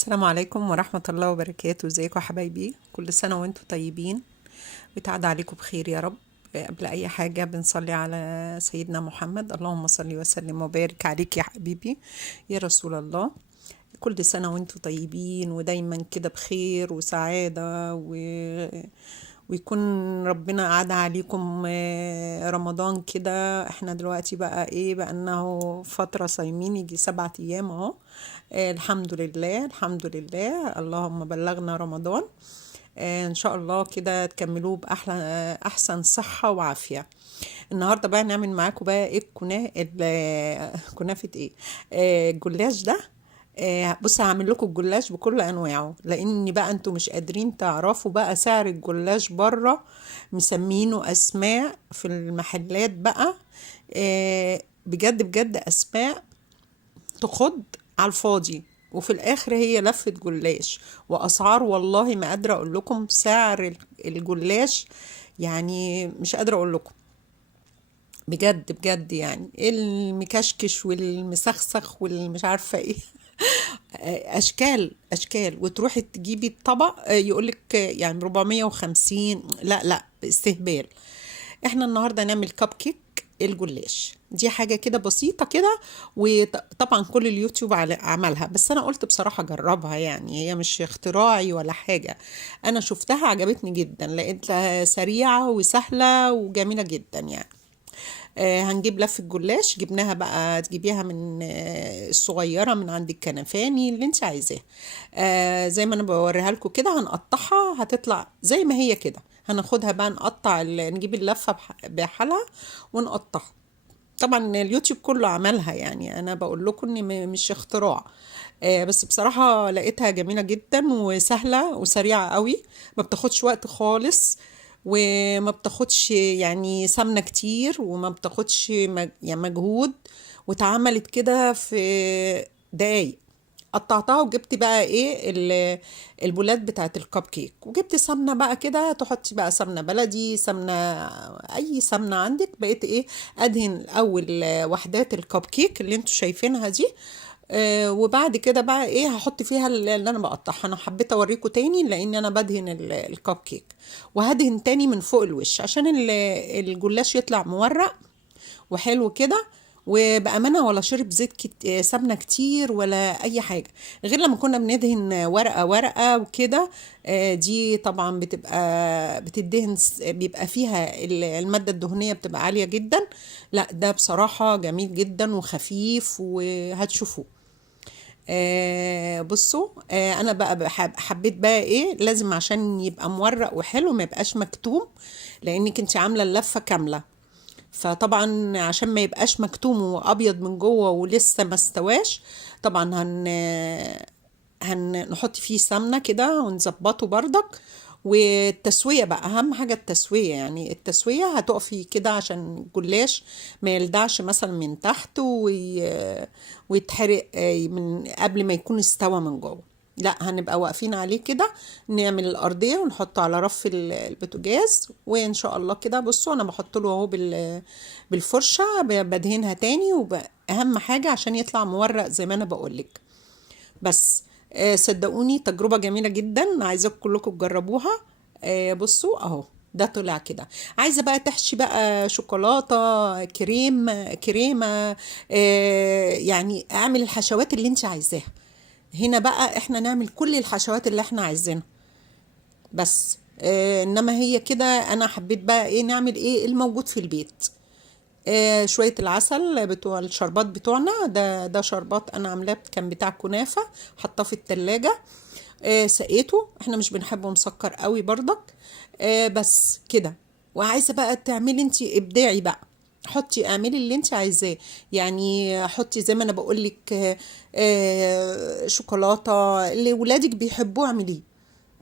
السلام عليكم ورحمة الله وبركاته. ازيكم يا حبايبي؟ كل سنة وانتم طيبين ويتعاد عليكم بخير يا رب. قبل اي حاجة بنصلي على سيدنا محمد، اللهم صل وسلم وبارك عليك يا حبيبي يا رسول الله. كل سنة وانتم طيبين ودايما كده بخير وسعادة ويكون ربنا قعد عليكم رمضان كده. احنا دلوقتي بقى ايه، بقى انه فترة صايمين يجي 7 ايام اهو. الحمد لله الحمد لله، اللهم بلغنا رمضان. ان شاء الله كده تكملوه باحلى احسن صحة وعافية. النهارده بقى نعمل معاكم بقى ايه كنافة ايه، الجلاش ده. بص هعمل لكم الجلاش بكل انواعه، لان بقى انتوا مش قادرين تعرفوا بقى سعر الجلاش بره، مسمينه اسماء في المحلات بقى. بجد بجد اسماء تخض على الفاضي، وفي الاخر هي لفة جلاش واسعار. والله ما قادرة اقول لكم سعر الجلاش، يعني مش قادرة اقول لكم بجد بجد، يعني المكشكش والمسخسخ والمش عارفة ايه. اشكال اشكال، وتروحي تجيبي الطبق يقولك يعني 450. لا لا، استهبال. احنا النهارده نعمل كب كيك الجلاش، دي حاجة كده بسيطة كده. وطبعا كل اليوتيوب عملها، بس انا قلت بصراحة جربها، يعني هي مش اختراعي ولا حاجة. انا شفتها عجبتني جدا، لقيتها سريعة وسهلة وجميلة جدا يعني. هنجيب لفة جلاش، جبناها بقى تجيبيها من الصغيرة من عند الكنفاني اللي انت عايزاه. زي ما انا بوريها لكم كده، هنقطعها هتطلع زي ما هي كده. هناخدها بقى نقطع نجيب اللفة بحالها ونقطعها. طبعا اليوتيوب كله عملها، يعني انا بقول لكم ان مش اختراع. بس بصراحة لقيتها جميلة جدا وسهلة وسريعة قوي، ما بتاخدش وقت خالص، وما بتاخدش يعني سمنة كتير، وما بتاخدش يعني مجهود. واتعملت كده في دقايق. قطعتها وجبت بقى ايه البولات بتاعت الكب كيك، وجبت سمنه بقى كده، تحطي بقى سمنه بلدي، سمنه اي سمنه عندك. بقيت ايه، ادهن الاول وحدات الكب كيك اللي انتوا شايفينها دي. وبعد كده بقى ايه، هحط فيها اللي انا بقطعها. انا حبيت اوريكم تاني لان انا بدهن الكب كيك، وهدهن تاني من فوق الوش عشان الجلاش يطلع مورق وحلو كده. وبأمانة ولا شرب زيت سمنة كتير ولا أي حاجة، غير لما كنا بندهن ورقة ورقة وكده. دي طبعا بتبقى بتدهن، بيبقى فيها المادة الدهنية بتبقى عالية جدا. لا ده بصراحة جميل جدا وخفيف وهتشوفوه. بصوا، انا بقى حبيت بقى ايه، لازم عشان يبقى مورق وحلو ما يبقاش مكتوم، لانك انت عامله اللفه كامله. فطبعا عشان ما يبقاش مكتوم وابيض من جوه ولسه ما استواش، طبعا هنحط فيه سمنه كده ونظبطه برضك. والتسويه بقى اهم حاجه، التسويه يعني التسويه هتقفي كده عشان الجلاش ما يلدعش مثلا من تحت ويتحرق من قبل ما يكون استوى من جوه. لا هنبقى واقفين عليه كده، نعمل الارضيه ونحطه على رف البوتاجاز، وان شاء الله كده. بصوا انا بحط له اهو بالفرشه، بدهنها تاني. واهم حاجه عشان يطلع مورق زي ما انا بقولك. بس صدقوني تجربه جميله جدا، عايزاكم كلكم تجربوها. بصوا اهو ده طلع كده. عايزه بقى تحشي بقى شوكولاته، كريمه، يعني اعمل الحشوات اللي انت عايزاها. هنا بقى احنا نعمل كل الحشوات اللي احنا عايزينها. بس انما هي كده انا حبيت بقى ايه، نعمل ايه الموجود في البيت. شوية العسل بتوع الشربات بتوعنا، ده شربات انا عاملاه كان بتاع كنافة، حطاه في التلاجة. سقيته، احنا مش بنحبه مسكر قوي برضك. بس كده. وعايزة بقى تعملي انتي ابداعي بقى، حطي اعملي اللي انت عايزاه. يعني حطي زي ما انا بقولك شوكولاتة اللي ولادك بيحبوه اعمليه.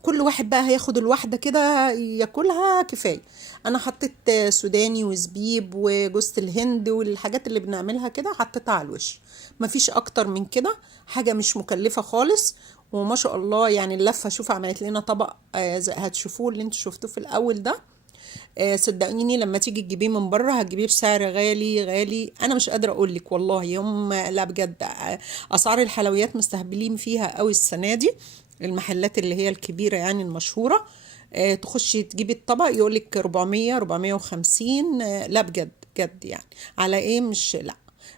كل واحد بقى هياخد الواحدة كده ياكلها كفاية. انا حطيت سوداني وزبيب وجوز الهند والحاجات اللي بنعملها كده، حطيتها على الوش. مفيش اكتر من كده، حاجة مش مكلفة خالص. وما شاء الله يعني اللفة، شوف عملت لنا طبق هتشوفوه اللي انتوا شفتوه في الاول ده. صدقيني لما تيجي تجيبيه من بره هتجيبيه بسعر غالي غالي، انا مش قادره اقول لك والله. هم لا بجد اسعار الحلويات مستهبلين فيها قوي السنه دي. المحلات اللي هي الكبيره يعني المشهوره، تخشي تجيبي الطبق يقولك 400 450. لا بجد بجد يعني على ايه؟ مش لا.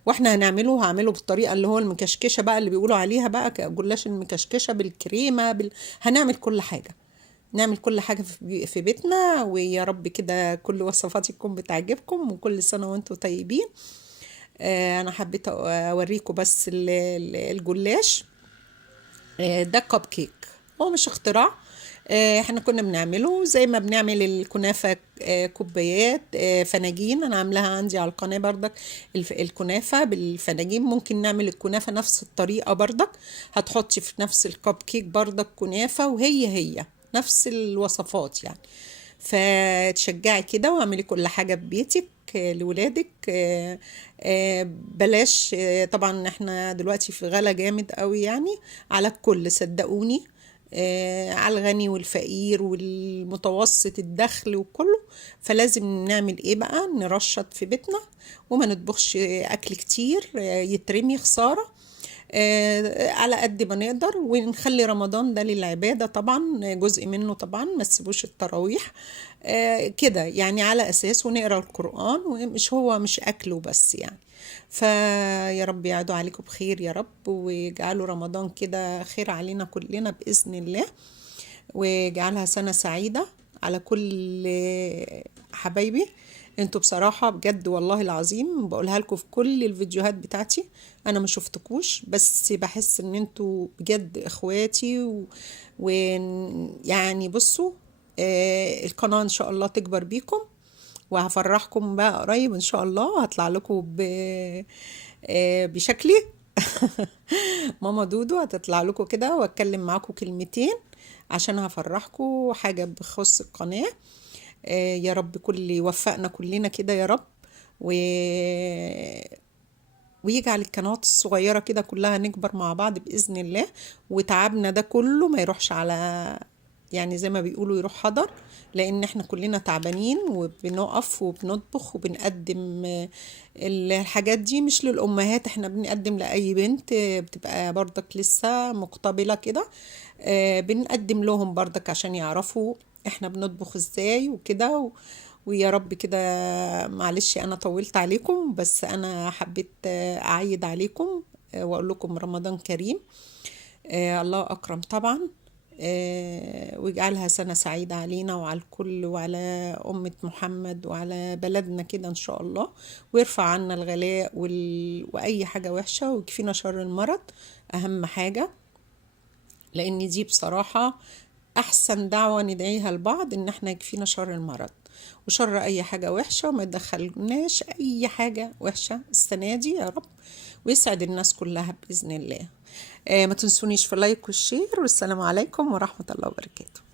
واحنا هعمله بالطريقه اللي هو المكشكشه بقى اللي بيقولوا عليها بقى، جلاش المكشكشه بالكريمه هنعمل كل حاجه. نعمل كل حاجه في بيتنا. ويا رب كده كل وصفاتي تكون بتعجبكم، وكل سنه وانتم طيبين. انا حبيت اوريكم بس الجلاش. ده كب كيك، هو مش اختراع. احنا كنا بنعمله زي ما بنعمل الكنافة، كوبايات، فناجين. انا عاملاها عندي على القناة بردك. الكنافة بالفناجين، ممكن نعمل الكنافة نفس الطريقة بردك. هتحطي في نفس الكب كيك بردك كنافة، وهي نفس الوصفات يعني. فتشجعي كده واعملي كل حاجة في بيتك لولادك. بلاش. طبعا احنا دلوقتي في غلا جامد قوي يعني على الكل، صدقوني. على الغني والفقير والمتوسط الدخل وكله. فلازم نعمل ايه بقى؟ نرشد في بيتنا وما نطبخش اكل كتير يترمي خسارة. على قد ما نقدر، ونخلي رمضان ده للعبادة طبعا، جزء منه طبعا، ما تسيبوش التراويح كده يعني على أساس، ونقرأ القرآن، ومش هو مش أكله بس يعني. فيا رب يعدوا عليكم بخير يا رب، ويجعلوا رمضان كده خير علينا كلنا بإذن الله، ويجعلها سنة سعيدة على كل حبايبي. انتوا بصراحة بجد والله العظيم بقولها لكم في كل الفيديوهات بتاعتي، انا ما شفتكوش بس بحس ان انتوا بجد اخواتي ويعني بصوا. القناة ان شاء الله تكبر بيكم، وهفرحكم بقى قريب ان شاء الله. هطلع لكم بشكلي. ماما دودو هتطلع لكم كده واتكلم معاكم كلمتين عشان هفرحكم حاجة بخص القناة. يا رب كل يوفقنا كلنا كده يا رب، و... ويجعل القنوات الصغيرة كده كلها نكبر مع بعض بإذن الله. وتعبنا ده كله ما يروحش على، يعني زي ما بيقولوا يروح هدر، لان احنا كلنا تعبانين وبنقف وبنطبخ وبنقدم الحاجات دي مش للأمهات، احنا بنقدم لأي بنت بتبقى برضك لسه مقتبلة كده. بنقدم لهم برضك عشان يعرفوا احنا بنطبخ ازاي وكده ويا رب كده. معلش انا طولت عليكم، بس انا حبيت اعيد عليكم واقول لكم رمضان كريم. الله أكرم طبعا. واجعلها سنة سعيدة علينا وعلى الكل، وعلى أمة محمد، وعلى بلدنا كده إن شاء الله. ويرفع عنا الغلاء وأي حاجة وحشة، ويكفينا شر المرض أهم حاجة. لأن دي بصراحة أحسن دعوة ندعيها لبعض، إن احنا يكفينا شر المرض وشر أي حاجة وحشة، وما يدخلناش أي حاجة وحشة السنة دي يا رب، ويسعد الناس كلها بإذن الله. ما تنسونيش في لايك والشير، والسلام عليكم ورحمة الله وبركاته.